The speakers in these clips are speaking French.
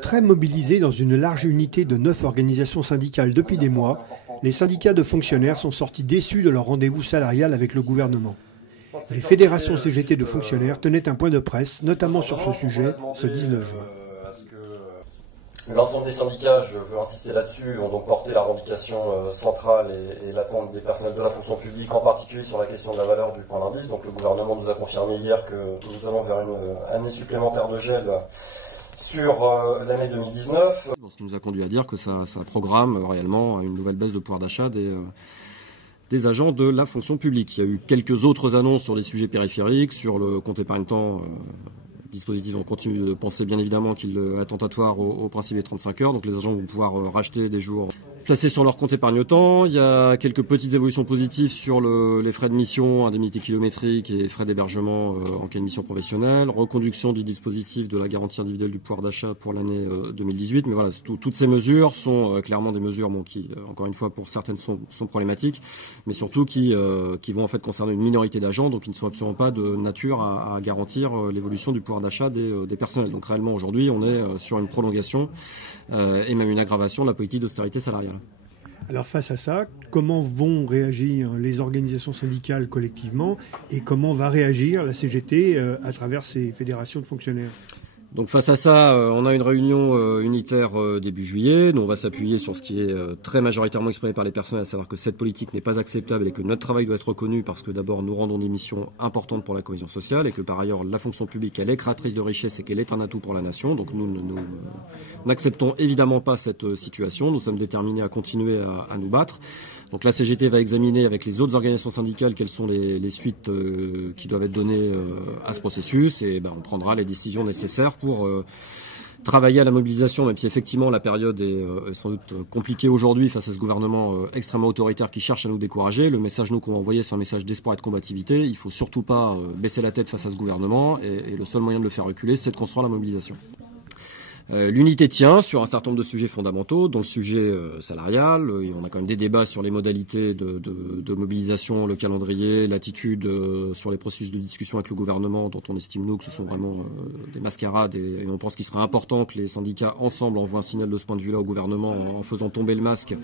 Très mobilisés dans une large unité de 9 organisations syndicales depuis des mois, les syndicats de fonctionnaires sont sortis déçus de leur rendez-vous salarial avec le gouvernement. Les fédérations CGT de fonctionnaires tenaient un point de presse, notamment sur ce sujet, ce 19 juin. L'ensemble des syndicats, je veux insister là-dessus, ont donc porté la revendication centrale et l'attente des personnels de la fonction publique, en particulier sur la question de la valeur du point d'indice. Donc le gouvernement nous a confirmé hier que nous allons vers une année supplémentaire de gel sur l'année 2019. Ce qui nous a conduit à dire que ça programme réellement une nouvelle baisse de pouvoir d'achat des agents de la fonction publique. Il y a eu quelques autres annonces sur les sujets périphériques, sur le compte épargne-temps. Dispositif, on continue de penser bien évidemment qu'il est attentatoire au principe des 35 heures. Donc les agents vont pouvoir racheter des jours placés sur leur compte épargne-temps. Il y a quelques petites évolutions positives sur les frais de mission, indemnités kilométriques et frais d'hébergement en cas de mission professionnelle. Reconduction du dispositif de la garantie individuelle du pouvoir d'achat pour l'année 2018. Mais voilà, toutes ces mesures sont clairement des mesures qui, encore une fois, pour certaines sont problématiques, mais surtout qui vont en fait concerner une minorité d'agents, donc qui ne sont absolument pas de nature à garantir l'évolution du pouvoir d'achat des personnels. Donc réellement aujourd'hui on est sur une prolongation et même une aggravation de la politique d'austérité salariale. Alors face à ça, comment vont réagir les organisations syndicales collectivement et comment va réagir la CGT à travers ces fédérations de fonctionnaires ? Donc face à ça, on a une réunion unitaire début juillet. Nous, on va s'appuyer sur ce qui est très majoritairement exprimé par les personnels, à savoir que cette politique n'est pas acceptable et que notre travail doit être reconnu parce que d'abord nous rendons des missions importantes pour la cohésion sociale et que par ailleurs la fonction publique elle est créatrice de richesse et qu'elle est un atout pour la nation. Donc nous n'acceptons évidemment pas cette situation. Nous sommes déterminés à continuer à nous battre. Donc la CGT va examiner avec les autres organisations syndicales quelles sont les suites qui doivent être données à ce processus et on prendra les décisions nécessaires pour travailler à la mobilisation, même si effectivement la période est sans doute compliquée aujourd'hui face à ce gouvernement extrêmement autoritaire qui cherche à nous décourager. Le message qu'on va envoyer, c'est un message d'espoir et de combativité. Il ne faut surtout pas baisser la tête face à ce gouvernement et le seul moyen de le faire reculer, c'est de construire la mobilisation. L'unité tient sur un certain nombre de sujets fondamentaux, dont le sujet salarial. On a quand même des débats sur les modalités de mobilisation, le calendrier, l'attitude sur les processus de discussion avec le gouvernement, dont on estime nous que ce sont vraiment des mascarades et on pense qu'il serait important que les syndicats ensemble envoient un signal de ce point de vue-là au gouvernement en faisant tomber le masque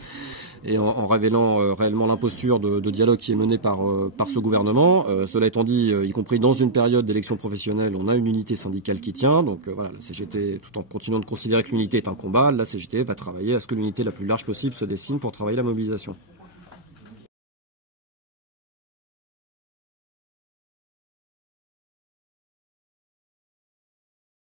et en révélant réellement l'imposture de dialogue qui est menée par ce gouvernement. Cela étant dit, y compris dans une période d'élection professionnelle, on a une unité syndicale qui tient. Donc voilà, la CGT, tout en continuant de considérer que l'unité est un combat, la CGT va travailler à ce que l'unité la plus large possible se dessine pour travailler la mobilisation.